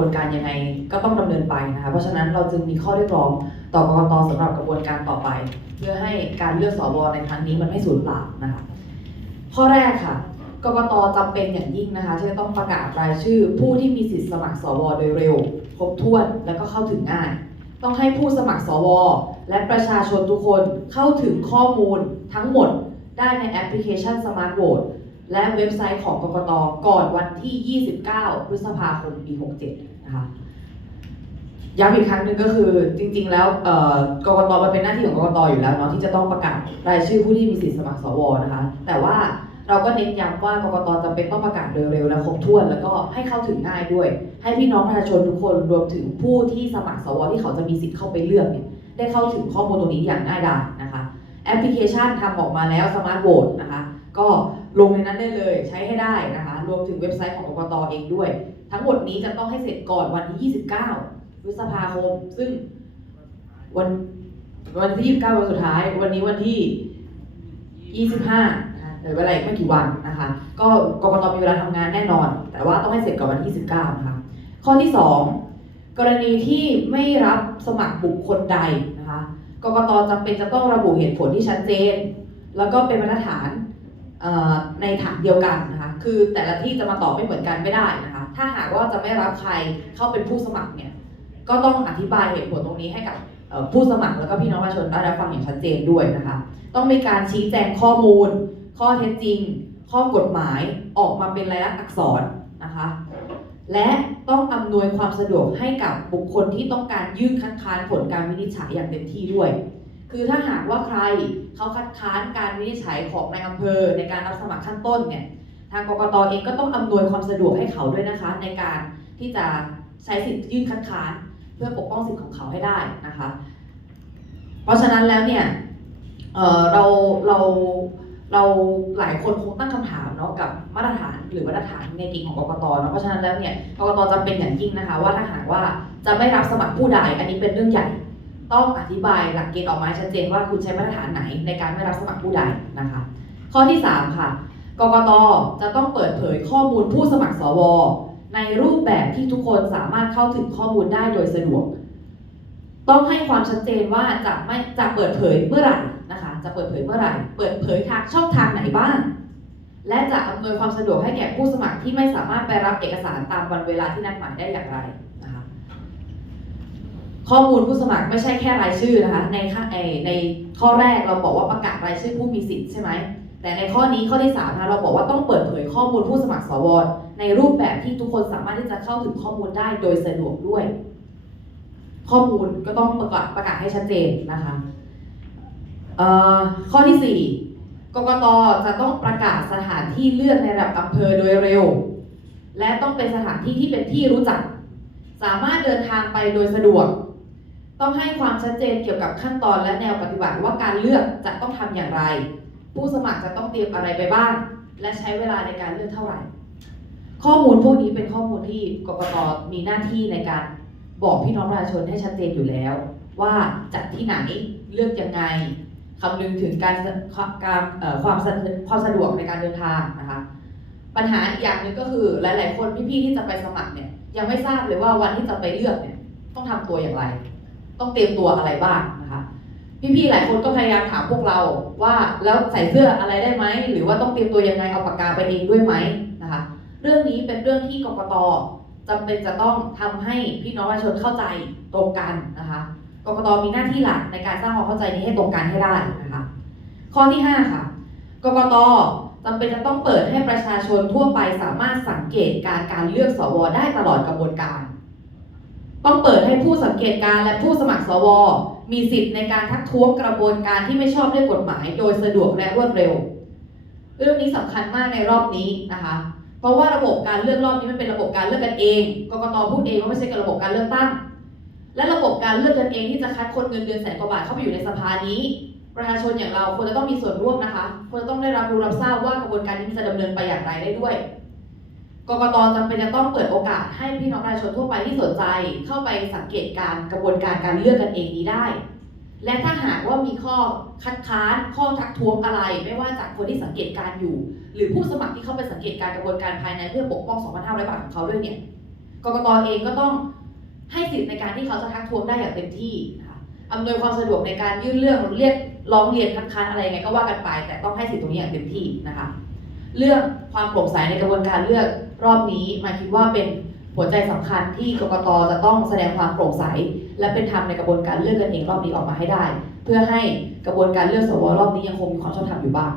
วนการยังไงก็ต้องดำเนินไปนะคะเพราะฉะนั้นเราจึงมีข้อเรียกร้องต่อกรกตสำหรับกระบวนการต่อไป เพื่อให้การเลือกสวในครั้งนี้มันไม่สูญเปล่านะคะข้อแรกค่ะกกตจำเป็นอย่างยิ่งนะคะที่จะต้องประกาศรายชื่อ ผู้ที่มีสิทธิสมัครสวโดยเร็ว ครบถ้วนและก็เข้าถึงง่าย ต้องให้ผู้สมัครสว และประชาชนทุกคนเข้าถึงข้อมูลทั้งหมดได้ในแอปพลิเคชัน Smart Vote และเว็บไซต์ของกกตก่อนวันที่ 29 พฤษภาคม ปี 67 นะคะย้ำอีกครั้งหนึ่งก็คือจริง ๆ แล้วเอ่อกตมันเป็นหน้าที่ของกรกตอยู่แล้วเนาะที่จะต้องประกาศรายชื่อผู้ที่มีสิทธิสมัครสวนะคะ แต่ว่าเราก็เน้นย้ำว่ากรกตจำเป็นต้องประกาศโดยเร็วและครบถ้วนแล้วก็ให้เข้าถึงง่ายด้วย ให้พี่น้องประชาชนทุกคนรวมถึงผู้ที่สมัครสวที่เขาจะมีสิทธิ์เข้าไปเลือกเนี่ยได้เข้าถึงข้อมูลตรงนี้อย่างง่ายดายนะคะแอปพลิเคชันทำออกมาแล้วสมาร์ทโหวตนะคะ ก็ลงในนั้นได้เลยใช้ให้ได้นะคะ รวมถึงเว็บไซต์ของกรกตเองด้วย ทั้งหมดนี้จะต้องให้เสร็จก่อนวันที่ 29พฤษภาคม ซึ่งวันวันที่ 29 วันสุดท้าย วันนี้วันที่ 25นะคะเหลือเวลาอีกไม่กี่วันนะคะ ก็กรกตมีเวลาทำงานแน่นอน แต่ว่าต้องให้เสร็จก่อนวันที่ 29 นะคะ ข้อที่ 2 กรณีที่ไม่รับสมัครบุคคลใดนะคะ กรกตจำเป็นจะต้องระบุเหตุผลที่ชัดเจน แล้วก็เป็นมาตรฐานในฐานเดียวกันนะคะ คือแต่ละที่จะมาตอบไม่เหมือนกันไม่ได้นะ ถ้าหากว่าจะไม่รับใครเข้าเป็นผู้สมัครเนี่ยก็ต้องอธิบายเหตุผลตรงนี้ให้กับผู้สมัครแล้วก็พี่น้องประชาชนได้รับฟังอย่างชัดเจนด้วยนะคะ ต้องมีการชี้แจงข้อมูล ข้อเท็จจริง ข้อกฎหมายออกมาเป็นลายลักษณ์อักษรนะคะ และต้องอำนวยความสะดวกให้กับบุคคลที่ต้องการยื่นคัดค้านผลการวินิจฉัยอย่างเต็มที่ด้วย คือถ้าหากว่าใครเขาคัดค้านการวินิจฉัยของนายอำเภอในการรับสมัครขั้นต้นเนี่ย ทางกกตเองก็ต้องอำนวยความสะดวกให้เขาด้วยนะคะ ในการที่จะใช้สิทธิ์ยื่นคัดค้านเพื่อปกป้องสิทธิ์ของเขาให้ได้นะคะ เพราะฉะนั้นแล้วเนี่ยเเราเราเราหลายคนคงตั้งคำถามเนาะกับมาตรฐานหรือมาตรฐานในเกณฑ์ของกกตเนาะเพราะฉะนั้นแล้วเนี่ยกกตจำเป็นอย่างยิ่งนะคะ ว่าถ้าหากว่าจะไม่รับสมัครผู้ใดอันนี้เป็นเรื่องใหญ่ต้องอธิบายหลักเกณฑ์ออกมาชัดเจนว่าคุณใช้มาตรฐานไหนในการไม่รับสมัครผู้ใดนะคะ ข้อที่ 3 ค่ะ กกตจะต้องเปิดเผยข้อมูลผู้สมัครสว ในรูปแบบที่ทุกคนสามารถเข้าถึงข้อมูลได้โดยสะดวก ต้องให้ความชัดเจนว่าจะไม่จะเปิดเผยเมื่อไหร่นะคะ จะเปิดเผยเมื่อไหร่ เปิดเผยทางช่องทางไหนบ้าง และจะอำนวยความสะดวกให้แก่ผู้สมัครที่ไม่สามารถไปรับเอกสารตามวันเวลาที่นัดหมายได้อย่างไรนะคะข้อมูลผู้สมัครไม่ใช่แค่รายชื่อนะคะในข้อในข้อแรกเราบอกว่าประกาศรายชื่อผู้มีสิทธิ์ใช่ไหม แต่ในข้อนี้ข้อที่3นะเราบอกว่าต้องเปิดเผยข้อมูลผู้สมัครสวในรูปแบบที่ทุกคนสามารถที่จะเข้าถึงข้อมูลได้โดยสะดวกด้วย ข้อมูลก็ต้องประกาศประกาศให้ชัดเจนนะคะข้อที่ 4 กกตจะต้องประกาศสถานที่เลือกในระดับอำเภอโดยเร็ว และต้องเป็นสถานที่ที่เป็นที่รู้จัก สามารถเดินทางไปโดยสะดวก ต้องให้ความชัดเจนเกี่ยวกับขั้นตอนและแนวปฏิบัติว่าการเลือกจะต้องทำอย่างไร ผู้สมัครจะต้องเตรียมอะไรไปบ้าง และใช้เวลาในการเลือกเท่าไหร่ ข้อมูลพวกนี้เป็นข้อมูลที่กกตมีหน้าที่ในการบอกพี่น้องประชาชนให้ชัดเจนอยู่แล้ว ว่าจัดที่ไหนเลือกยังไงคำนึงถึงการการความสะความสะดวกในการเดินทางนะคะปัญหาอีกอย่างหนึ่งก็คือหลาย ๆ คนพี่ๆที่จะไปสมัครเนี่ยยังไม่ทราบเลยว่าวันที่จะไปเลือกเนี่ยต้องทำตัวอย่างไร ต้องเตรียมตัวอะไรบ้างนะคะ พี่ๆหลายคนก็พยายามถามพวกเราว่าแล้วใส่เสื้ออะไรได้ไหมหรือว่าต้องเตรียมตัวยังไงเอาปากกาไปเองด้วยไหมนะคะ เรื่องนี้เป็นเรื่องที่กกตจำเป็นจะต้องทำให้พี่น้องประชาชนเข้าใจตรงกันนะคะกกตมีหน้าที่หลักในการสร้างความเข้าใจนี้ให้ตรงกันให้ได้นะคะ ข้อที่ 5 ค่ะกกตจำเป็นจะต้องเปิดให้ประชาชนทั่วไปสามารถสังเกตการการเลือกสวได้ตลอดกระบวนการ ต้องเปิดให้ผู้สังเกตการและผู้สมัครสว มีสิทธิ์ในการทักท้วงกระบวนการที่ไม่ชอบด้วยกฎหมาย โดยสะดวกและรวดเร็ว เรื่องนี้สำคัญมากในรอบนี้นะคะ เพราะว่าระบบการเลือกรอบนี้มันเป็นระบบการเลือกกันเองกรกตพูดเองว่าไม่ใช่ระบบการเลือกตั้ง และระบบการเลือกกันเองที่จะคัดคนเงินเดือนแสนกว่าบาทเข้าไปอยู่ในสภานี้ ประชาชนอย่างเราควรจะต้องมีส่วนร่วมนะคะควรจะต้องได้รับรู้รับทราบว่ากระบวนการนี้จะดำเนินไปอย่างไรได้ด้วย กกตจำเป็นจะต้องเปิดโอกาสให้พี่น้องประชาชนทั่วไปที่สนใจ เข้าไปสังเกตการกระบวนการการเลือกกันเองนี้ได้ และถ้าหากว่ามีข้อคัดค้านข้อทักท้วงอะไร ไม่ว่าจากคนที่สังเกตการอยู่ หรือผู้สมัครที่เข้าไปสังเกตการกระบวนการภายในเพื่อปกป้อง 2,500 บาทของเขาด้วยเนี่ยกกตเองก็ต้องให้สิทธิ์ในการที่เขาจะทักท้วงได้อย่างเต็มที่นะคะอำนวยความสะดวกในการยื่นเรื่องเรียกร้องเรียนคัดค้านอะไรไงก็ว่ากันไป แต่ต้องให้สิทธิตรงนี้อย่างเต็มที่นะคะ เรื่องความโปร่งใสในกระบวนการเลือก รอบนี้มาคิดว่าเป็นหัวใจสำคัญที่กกตจะต้องแสดงความโปร่งใส และเป็นธรรมในกระบวนการเลือกกันเองรอบนี้ออกมาให้ได้ เพื่อให้กระบวนการเลือกสวรอบนี้ยังคงมีความชอบธรรมอยู่บ้าง